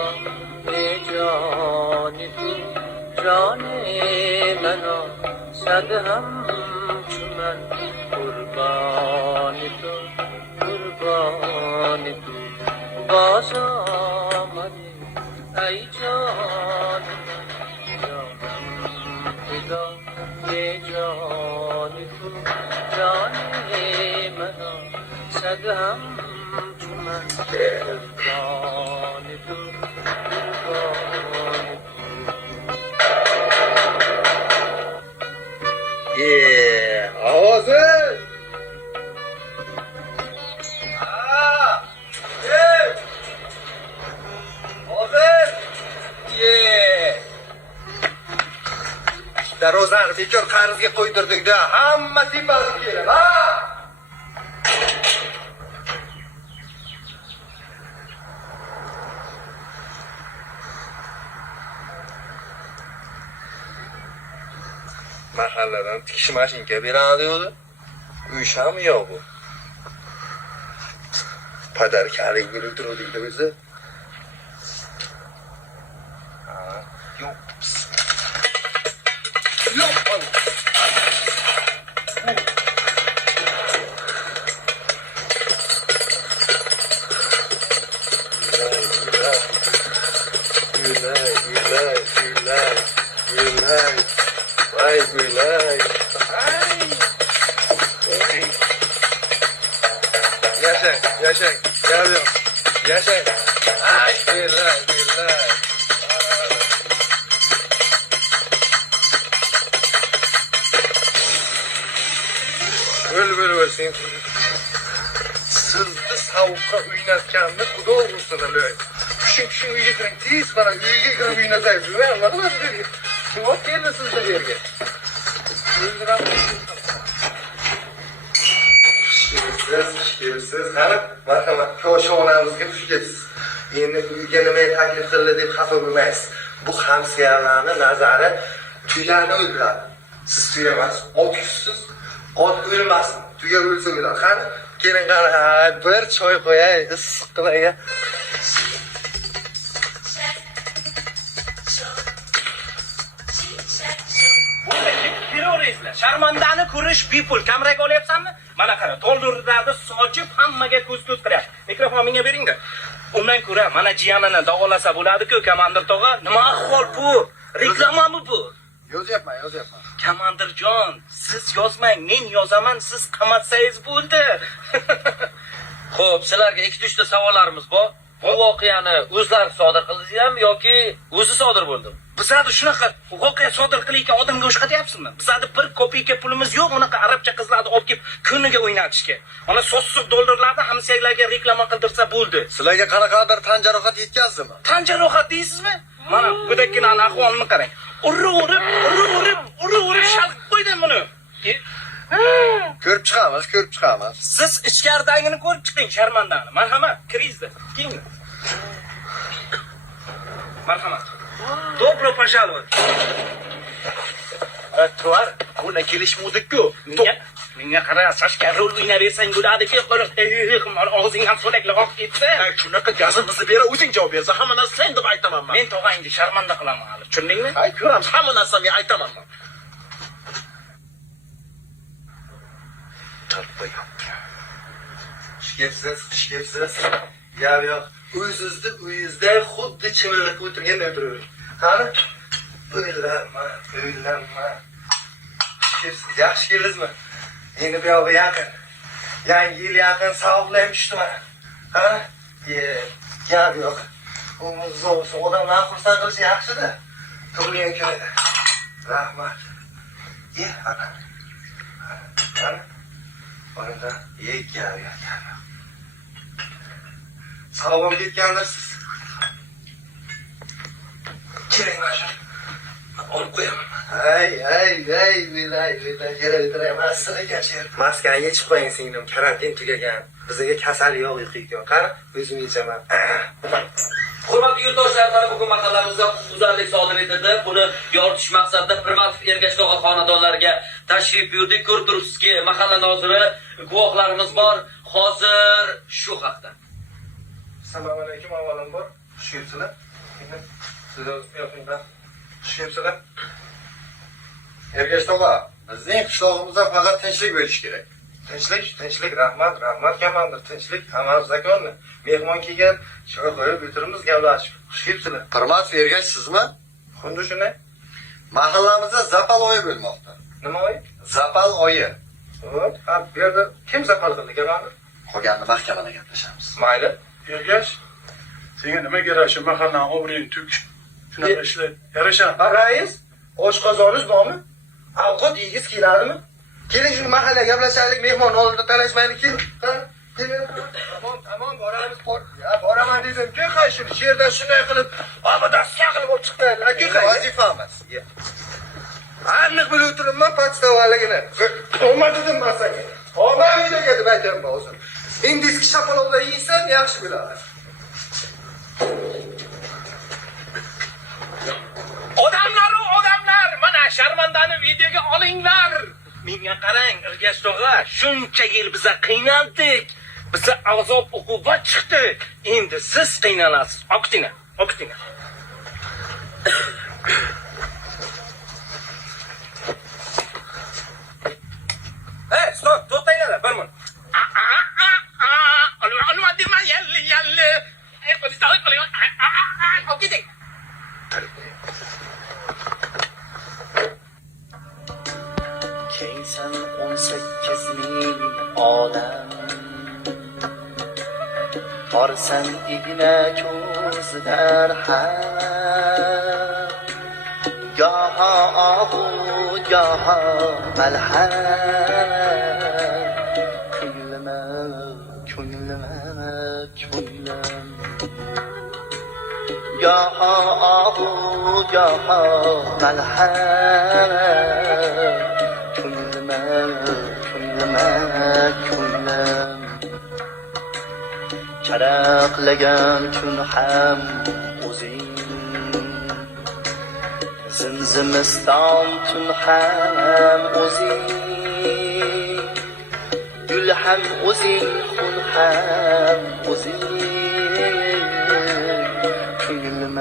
فدا ای جان تو جان منو صد همچو من قربان تو قربان تو باز آمدی ای جان من جانم فدا ای جان تو جان منو صد همچو من قربان تو قربان آوازه در روزن بیکار قرضga qo'ydirdik-da, hamma tepasi keladi, ha? Mahalladan tikish mashinka beradi edi. Uy ham yo'q bu. Padarkalik bo'lib turdik-da o'zi. Yo'q. Yo'q. Ay gülay. Yaşang. Geliyorum. Yaşang. Ay gülay. Öl sen. Sizni savuqqa uynatganni xudo ursin aloy. Kushing uyga kiring, tez mana uyga kirib uynataysiz. Mana sizga. Kim keldi sizga yerga? Siz qarab, marhamat, ko'shovlarimizga xush kelibsiz. Endi uyga nima taklif qildi deb xafa bo'lmaysiz. Bu hamsiyalarning nazari tuyani o'ldiradi. Siz tuya emas, ot yuzsiz, ot o'lmasin. Tuya o'lsa o'ladi. Qani, keling qara, bir choy qo'yay, issiq qilay. Sharmandani ko'rish bepul. Kameraga olyapsanmi? Mana qara, to'ldirlarni sochib hammaga ko'z qilyapti. Mikrofon menga bering-da. Undan ko'ra mana jiyanini davolasa bo'ladi-ku, komandir tog'a. Nima ahvol bu? Reklamami bu? Yozyapman. Komandirjon, siz yozmang, men yozaman, siz qamatsangiz bo'ldi. Xo'p, sizlarga 2-3 ta savollarimiz bor. Bu voqeani o'zlari sodir qildingizmi yoki o'zi sodir bo'ldimi? Bizada shunaqa voqea sodir qilayotgan odamga o'xshatyapsizmi? Bizada 1 kopeyka pulimiz yo'q, unaqa arabcha qizlarni olib kelib kuniga o'ynatishga. Mana so'ssiq dollarlarni hamsiyalarga reklama qildirsa bo'ldi. Sizlarga qanaqadir tan jarohat yetkazdimi? Tan jarohat deysizmi? Mana go'dakkinaning ahvolini qarang. Urib shalqib qo'ydim buni. Ko'rib chiqamiz. Siz ichkaridagini ko'rib chiqing, sharmandani. Marhamat, kiringizda. Kenglar. Marhamat. Добро пожаловать. Tuvar, buna kelishmovdik-ku. Menga qara, sashka rol o'ynaversang bo'ladi-ku, og'zing ham so'lakla oq ketsa. Shunaqa gazimizni bera, o'zing javob bersa, hamma narsa sen deb aytaman men. Men tog'angni sharmanda qilaman hali. Tushundingmi? Ay, ko'ramiz, hamma narsani men aytaman men. Shkepsiz. Yo'q. O'zingizni uyingizda xuddi chimillikda o'tirganda o'tiravering. Qani? O'ylanma. Shkepsiz, yaxshi keldingizmi? Endi bu yoqqa yaqin. Yangi yil yaqin savoblar ham tushdi mana. Qani? Gap yo'q. O'zingiz odamlarni xursand qilish yaxshi-da. Tug'ilgan kunida. Rahmat. Ana. Orada gap yo'q. Savobim ketgandirsiz. Keling mana. Olib qo'yaman. Bilay, yere o'tirayman. Maskani yechib qo'ying singlim, karantin tugagan. Bizga kasal yo'q, uyqu yo'q. Qani, o'zim yechaman. Hurmatli yurtdoshlar, mana bugun mahallamizda huquqbuzarlik sodir etildi. Buni yoritish maqsadida Primatov Ergashtog'a xonadonlariga tashrif buyurdik. Ko'rib turibsizki, mahalla noziri, guvohlarimiz bor. Hozir shu haqda. Assalomu alaykum, avvalambor. Xush kelibsizlar. Siz o'zib yo'qinglar. Xush kelibsizlar. Ergash tog'a, bizning qishlog'imizda faqat tinchlik bo'lishi kerak. Tinchlik, rahmat, komandir, tinchlik, hammamiz zakonni. Mehmon kelgan, choy qo'yib o'tiramiz, gaplashib. Xush kelibsizlar. Hurmat Ergash sizmi? Xuddi shunday. Mahallamizda zapal oyi bo'lmoqda. Nima oy? Zapal oyi. Xo'p, ha, bu yerda kim zapal qildi, komandir? Qolganini mahkamada gaplashamiz. Mayli. Ergash, senga nima kerak shu mahallan obro'ying tuk. Shunaqa ishlar yarashadi. Ha, rais, oshqozoningiz bormi? Avqat yegiz keladimi? Keling shu mahallaga gaplashaylik, mehmon oldida talashmaylik. Keling. Ha? Keling. Tamam, boramiz. Ya, boraman dedim. Ku qayshini sherdan shunday qilib, obadasiga qilib olib chiqdi. Ku qayshi? Vazifamiz. Aniq bilib o'tiribman podstavaligini. Nima dedim men senga? Omma uydaga deb aytyapman o'zim. Indiski shapalovda yeysan yaxshi bo'ladi. Odamlar, mana sharmandani videoga olinglar. Menga qarang, Ergash tog'a, shuncha yil biza qiynaldik. Biza azob uqubat chiqdi. Endi siz qiynalasiz. Oqitinglar. Stop, to'xtanglar, bir minut. Olma dema, yalli. Qo'lingni qiling. Oqiting. Keysan 18 ming odam, borsan igna ko'zlar ham, goho ohu goho malham, ko'nglim goho ohu goho malham, ko'nglim charaqlagan kun ham o'zing, zimzimiston tun ham o'zing, gul ham o'zing, xun ham o'zing, ko'nglim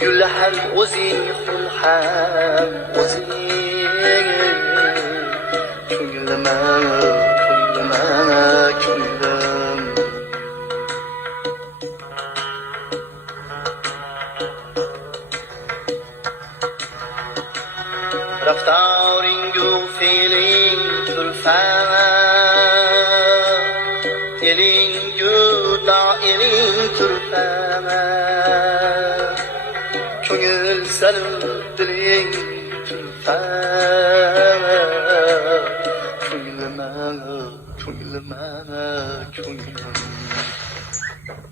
gul ham o'zing, xul ham o'zing, ko'nglim raftoringu fe'ling turfan, elingu doiring turfan, ko'ngil salim diling turfan, ko'nglim.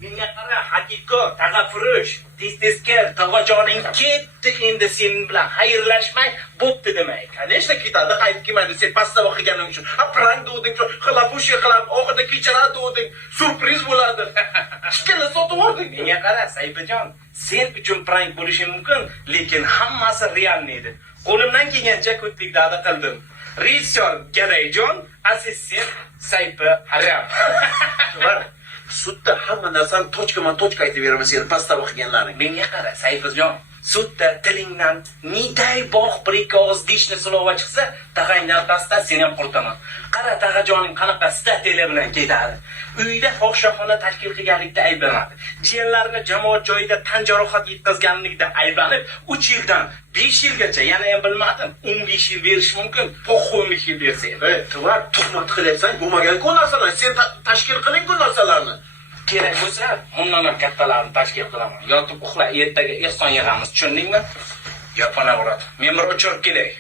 Menga qara, haqiqat, tag'afurush, tez-tezkir, tog'ajoning ketdi, endi sen bilan xayrlashmay bo'pti demak. Конечно, ketadi, qaytib kelmaydi. Sen pastda o'qiganing uchun. Prank degding, xalapushi qilib, oxirida kechiradi degding, surpriz bo'ladi. Ikkala sotib yording. Menga qara, Sayfijon, sen uchun prank bo'lishi mumkin, lekin hammasi real edi. Qo'limdan kelgancha ko'tlik da'da qildim. Rejissor Garayjon, assistent Sayfi Haram. Sudda hamma narsani tochka aytib beraman sen pastda o'qiganlaring. Menga qara, Sayfijon, sudda tilingdan niday bog' prikoz dishni silova chiqsa, tag'angdan pastda sen ham qurtaman. Qara, tag'ajoning qanaqa statiylar bilan ketadi. Uyda fohishaxona tashkil qilganlikda ayblanadi. Jiyanlarini jamoat joyida tan jarohat yetkazganlikda ayblanib, 3 yildan 5 yilgacha, yana ham bilmadim, 15 yil berish mumkin. Po'xo'y 15 yil bersa. Tuvar, tuhmat qilyapsan, bo'lmagan-ku narsalarni sen tashkil qiling-ku narsalarni. Kerak bo'lsa, bundan ham kattalarni tashkil qilaman. Yotib uxla, ertaga ehson yig'amiz, tushundingmi? Yoponaveradi. Men bir o'chirib kelay.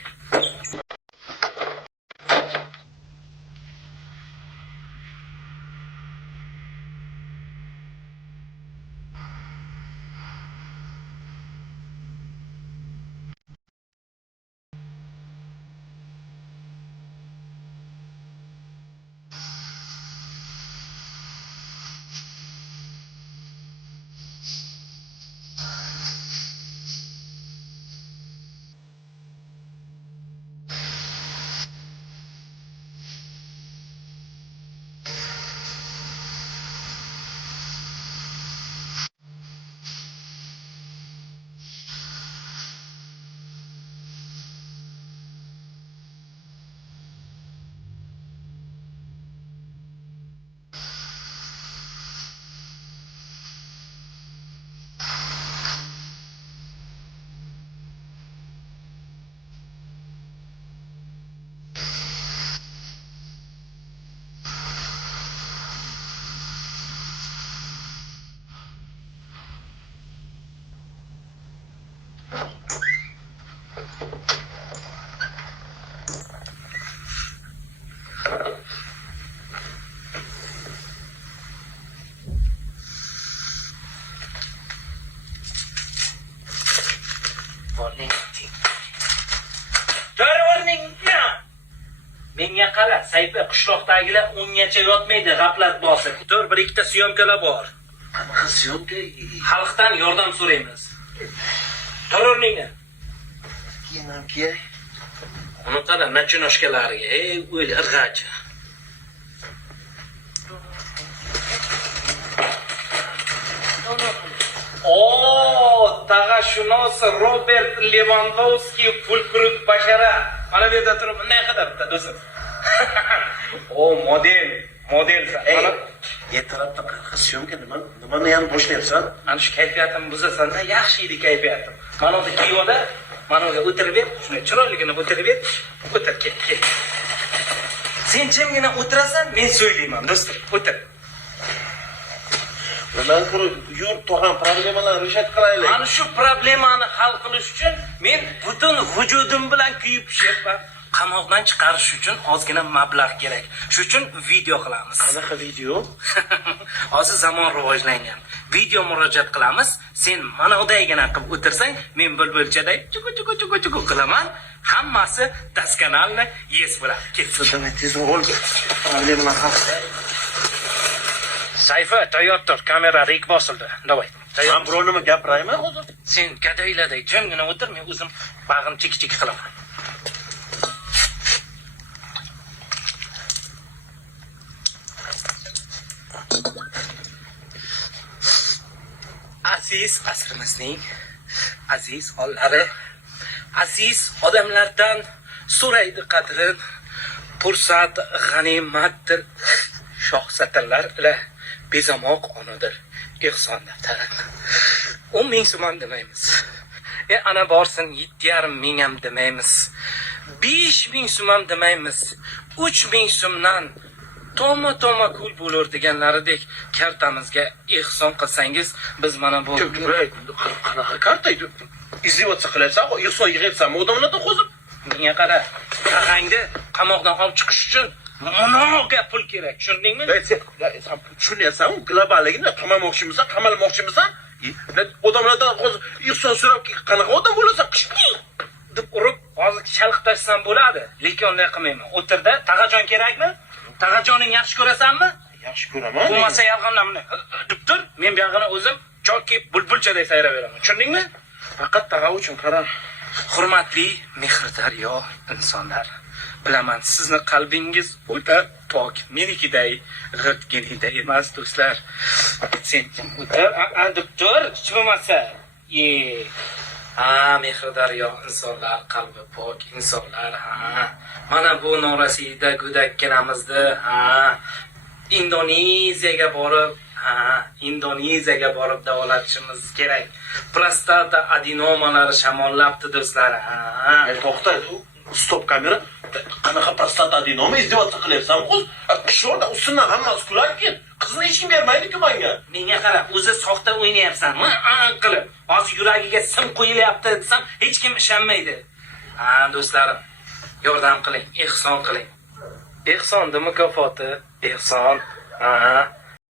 qara, Sayfi qishloqdagilar ungacha yotmaydi, g'aflat bosib. Tur, bir ikkita syomkalar bor. Qanaqa syomka? Xalqdan yordam so'raymiz. Tur o'rningdan. Kiyimam kiyay. Uni qara, nachinoshkalariga, o'l irg'achi. Tag'ashunos Robert Lewandowski fulkurut bashara. Mana bu yerda turib, bunday qidiribdi do'stim. Model. Mana Ertalabda qanaqa syomka nimani yana boshlayapsan? ana shu kayfiyatimni buzasan-da, yaxshi edi kayfiyatim. Mana bu kiyoda, mana bu o'tirib ber, shunday chiroyligina o'tirib ber. O'tir, ket. Sen jimgina o'tirasan, men so'ylayman, do'stim. O'tir. Bundan ko'ra yur tog'am problemalarni reshat qilaylik. Ana shu problemani hal qilish uchun men butun vujudim bilan kuyib pishyapman. Qamoqdan chiqarish uchun ozgina mablag' kerak. Shuning uchun video qilamiz. Qanaqa video? Hozir zamon rivojlangan. Video murojaat qilamiz. Sen mana udaygina qilib o'tirsang, men bulbulchaday chuku qilaman. Hammasi daskanalni yes bo'ladi. Ketsin, tezroq ol. Problemalar hal qilay. Sayfa, tayyor tur. Kamera rik bosildi. Davay. Men biror nima gapiraymi hozir? Sen gadayladay jimgina o'tir, men o'zim bag'im chik qilaman. Aziz asrimizning aziz ollari, aziz odamlardan so'raydi qadrin, fursat g'animatdir, shoh satrlar ila bezamoq onadir, ehson daftarin. 10 ming so'm ham demaymiz. Ana borsin 7,5 ming ham demaymiz. 5 ming so'm ham demaymiz. 3 ming so'mdan toma kul bo'lur deganlaridek kartamizga ehson qilsangiz, biz mana bu Qanaqa karta? Izdivotsiya qilyapsan, ehson yig'yapsanmi odamlardan qo'zib? menga qara, tag'angni qamoqdan olib chiqish uchun munoga pul kerak, tushundingmi? Sen tushunyapsanmi? Globalligini qamalmoqchimisan? Odamlardan qo'zib ehson so'rab, qanaqa odam bo'lasan? deb urib, hozir chalqitashsam bo'ladi, lekin unday qilmayman. O'tirda, tag'ajon kerakmi? Tag'ajoning yaxshi ko'rasanmi? Yaxshi ko'raman. Bo'lmasa yolg'ondan bunday deb tur, men bu yog'ini o'zim choki bulbulchaday sayrab beraman. Tushundingmi? Faqat tag'a uchun qara. Hurmatli mehrdaryo insonlar, bilaman sizni qalbingiz o'ta pok, menikiday g'irtginiday emas do'stlar. Sen o'tir, deb tur, hech bo'lmasa. Mehrdaryo insonlar, qalbi pok insonlar, mana bu norasida go'dakkinamizni, Indoneziyaga borib davolatishimiz kerak. Prostata adenomalari shamollabdi do'stlar. To'xta, stop kamera. Qanaqa prostata adenoma izdivotsiya qilyapsan qo'z? Kishorda ustidan hammasi kularki, qizni hech kim bermaydi-ku menga. Menga qara, o'zi soxta o'ynayapsan. Qilib, hozir yuragiga sim qo'yilyapti desam, hech kim ishonmaydi. Do'stlarim, yordam qiling, ehson qiling. Ehsonni mukofoti, ehson.